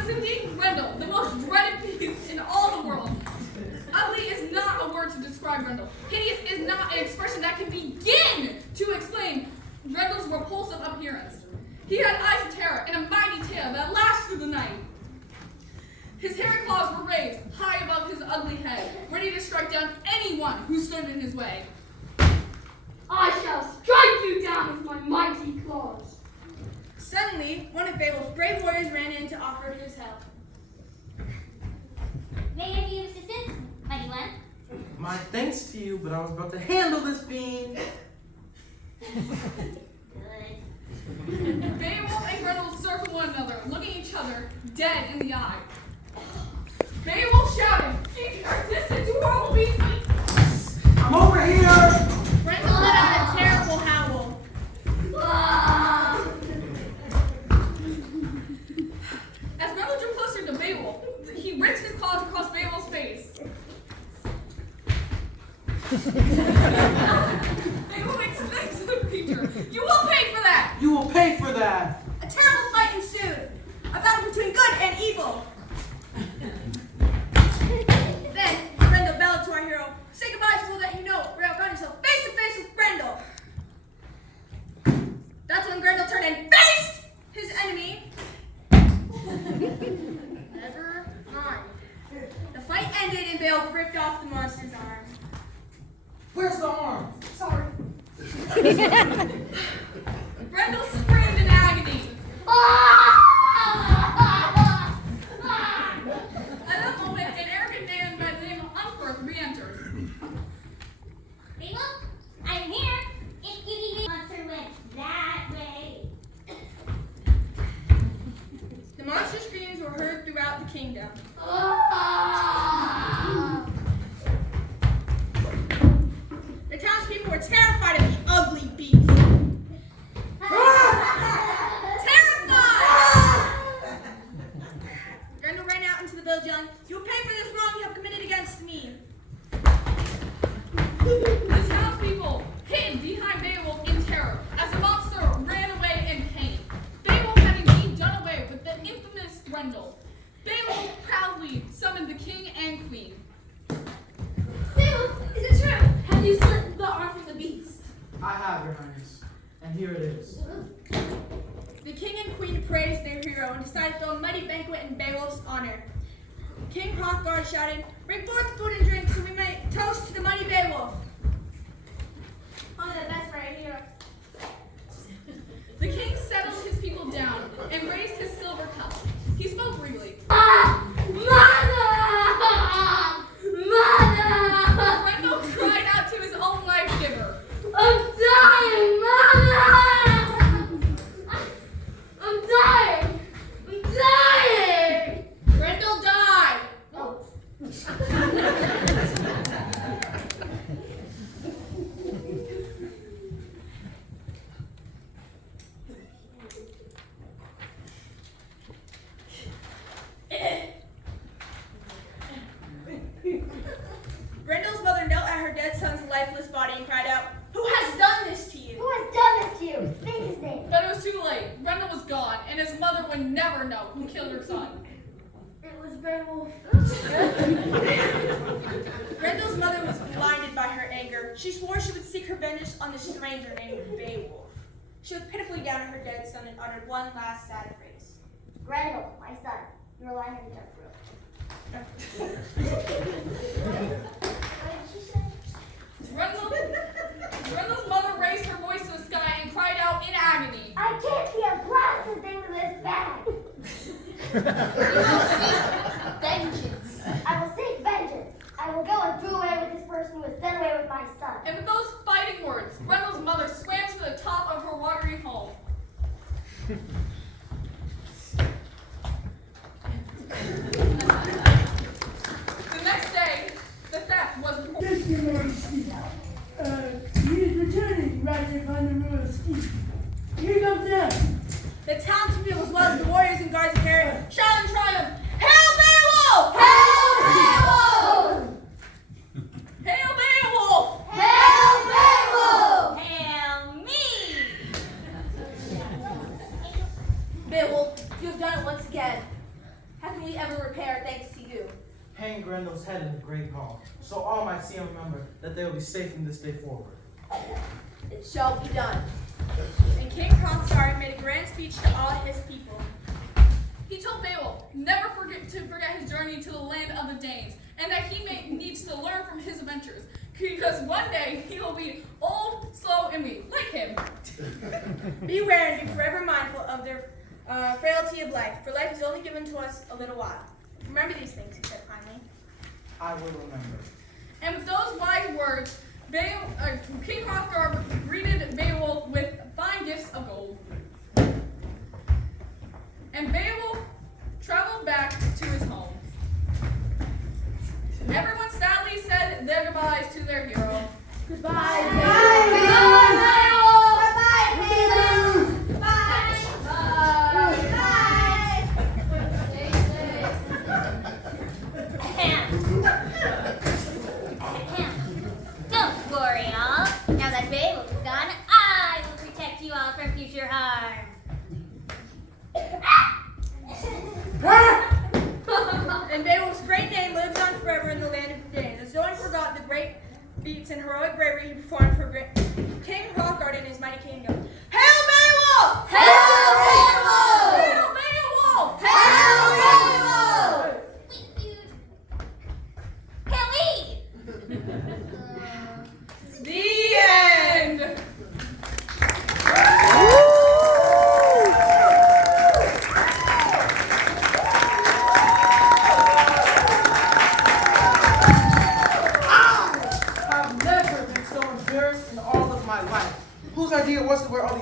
was indeed Grendel, the most dreaded beast in all the world. Ugly is not a word to describe Grendel. Hideous is not an expression that can begin to explain Grendel's repulsive appearance. He had eyes of terror and a mighty tail that lashed through the night. His hairy claws were raised high above his ugly head, ready to strike down anyone who stood in his way. I shall strike you down with my mighty claws. Suddenly, one of Beowulf's brave warriors ran in to offer his help. May I be of assistance, mighty one? My thanks to you, but I was about to handle this fiend. Good. Beowulf and Grendel circled one another, looking each other dead in the eye. Beowulf shouted, "Seek our distance, you horrible beast!" I'm over here! Grendel let out a terrible howl. As Grendel drew closer to Beowulf, he ripped his claws across Beowulf's face. Beowulf exclaimed to the creature, "You will pay for that!" You will pay for that! A terrible fight ensued. A battle between good and evil. Then, Grendel bellowed to our hero, "Say goodbye so that you know where I'll find yourself face to face with Grendel." That's when Grendel turned and faced his enemy. Never mind. The fight ended and Beowulf ripped off the monster's arm. Where's the arm? Sorry. Grendel screamed in agony. At that moment, an arrogant man by the name of Unferth re-entered. Beowulf, I'm here. If you need me, monster went that way. The monster screams were heard throughout the kingdom. The townspeople were terrified of the ugly beast. Terrified! Grendel ran out into the village yelling, "You will pay for this wrong you have committed against me." The townspeople hid behind Beowulf in terror as the monster ran away in pain. Beowulf had indeed done away with the infamous Grendel. Beowulf proudly summoned the king and queen. Beowulf, is it true? Have you slit the arm from the beast? I have, Your Highness. And here it is. The king and queen praised their hero and decided to throw a mighty banquet in Beowulf's honor. King Hrothgar shouted, "Bring forth food and drink so we may toast to the mighty Beowulf." Only the best for our hero. The king settled his people down and raised his silver cup. He spoke briefly. Mother! Grendel cried out to his own life-giver. I'm dying, Mother! I'm dying! I'm dying! Grendel died. Oh. Grendel's mother knelt at her dead son's lifeless body and cried out, "Who has done this to you?" Who has done this to you? Speak his name. But it was too late. Grendel was gone, and his mother would never know who killed her son. It was Beowulf. Grendel's mother was blinded by her anger. She swore she would seek her vengeance on the stranger named Beowulf. She looked pitifully down at her dead son and uttered one last sad phrase. Grendel, my son, you're lying in the dark room. What did she say? Grendel's mother raised her voice to the sky and cried out in agony. I can't see a blasted thing with this bag. Vengeance. I will seek vengeance. I will go and do away with this person who has done away with my son. And with those fighting words, Grendel's mother swam to the top of her watery home. The next day, the theft was reported. Yes, Your Majesty. He is returning riding upon the royal steed. Here comes now. The townspeople, as well as the warriors and guards of Herod, shouted in triumph, "Hail Beowulf! Hail Beowulf! Hail Beowulf! Hail Beowulf! Hail me! Beowulf, you have done it once again. How can we ever repay our thanks to you? Hang Grendel's head in the great hall, so all might see and remember that they will be safe from this day forward. It shall be done. And King Hrothgar made a grand speech to all his people. He told Beowulf never to forget his journey to the land of the Danes, and that he needs to learn from his adventures, because one day he will be old, slow, and weak, like him. Beware and be forever mindful of their frailty of life, for life is only given to us a little while. Remember these things, he said kindly. I will remember. And with those wise words, King Hrothgar greeted Beowulf with fine gifts of gold. And Beowulf traveled back to his home. Everyone sadly said their goodbyes to their hero. Don't worry, all. Now that Beowulf is gone, I will protect you all from future harm. And Beowulf's great name lives on forever in the land of the Danes, as no one forgot the great feats and heroic bravery he performed for King Hrothgar and his mighty kingdom. Hail Beowulf! Hail Beowulf! Hail Beowulf! Hail Beowulf! Hail me! The end! I've never been so embarrassed in all of my life. Whose idea was to wear all these